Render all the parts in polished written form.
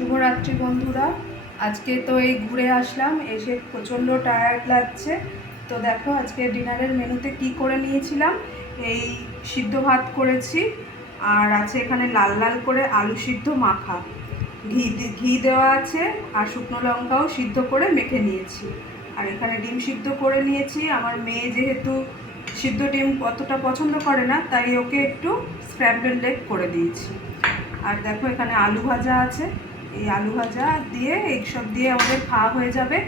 শুভরাত্রি বন্ধুরা। আজকে তো এই ঘুরে আসলাম, এসে প্রচণ্ড টায়ার্ড লাগছে। তো দেখো আজকে ডিনারের মেনুতে কি করে নিয়েছিলাম। এই সিদ্ধ ভাত করেছি, আর আছে এখানে লাল লাল করে আলু সিদ্ধ মাখা, ঘি দেওয়া আছে, আর শুকনো লঙ্কাও সিদ্ধ করে মেখে নিয়েছি। আর এখানে ডিম সিদ্ধ করে নিয়েছি। আমার মেয়ে যেহেতু সিদ্ধ ডিম অতটা পছন্দ করে না, তাই ওকে একটু স্ক্র্যাম্বল এগ করে দিয়েছি। আর দেখো এখানে আলু ভাজা আছে, এই আলু ভাজা দিয়ে এইসব দিয়ে আমাদের খাওয়া হয়ে যাবে।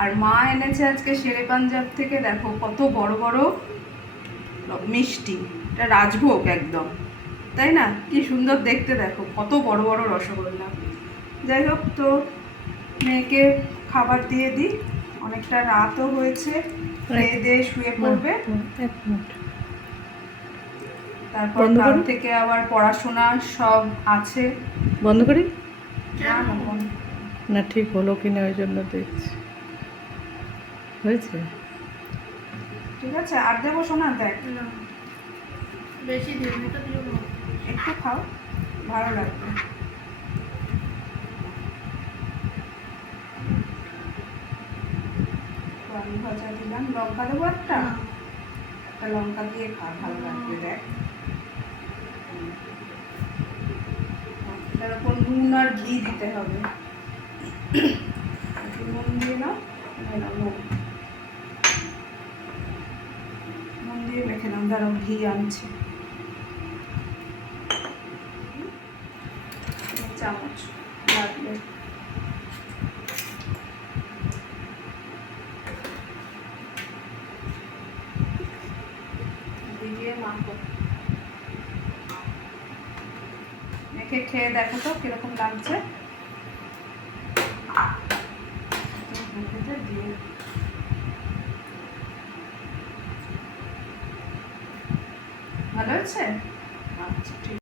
আর মা এনেছে আজকে শেরে পাঞ্জাব থেকে, দেখো কত বড় বড় মিষ্টি, এটা রাজভোগ একদম, তাই না? কি সুন্দর দেখতে, দেখো কত বড় বড় রসগোল্লা। যাই হোক, তো মেয়েকে খাবার দিয়ে দিই, অনেকটা রাতও হয়েছে, খেয়ে দিয়ে শুয়ে পড়বে। তারপর কাল থেকে আবার পড়াশোনা সব আছে। বন্ধ করি না, ঠিক হলো কিনা ওই জন্য দেখছি। হয়েছে, ঠিক আছে। আর দেবো শোনা? দেখ, বেশি দিও না, একটু খাও, ভালো লাগবে। আলু ভাজা দিলাম, লঙ্কা দেবো একটা লঙ্কা দিয়ে খা, ভালো লাগবে। দেখ, তার উপর নুন আর ঘি দিতে হবে। নুন দিয়ে নাও, নুন দিয়ে মেখে নাও। দাঁড়াও, ঘি আনছি, চামচ লাগবে। দিয়ে মাখো, মেখে খেয়ে দেখো তো কিরকম লাগছে। ভালো হচ্ছে? আচ্ছা, ঠিক।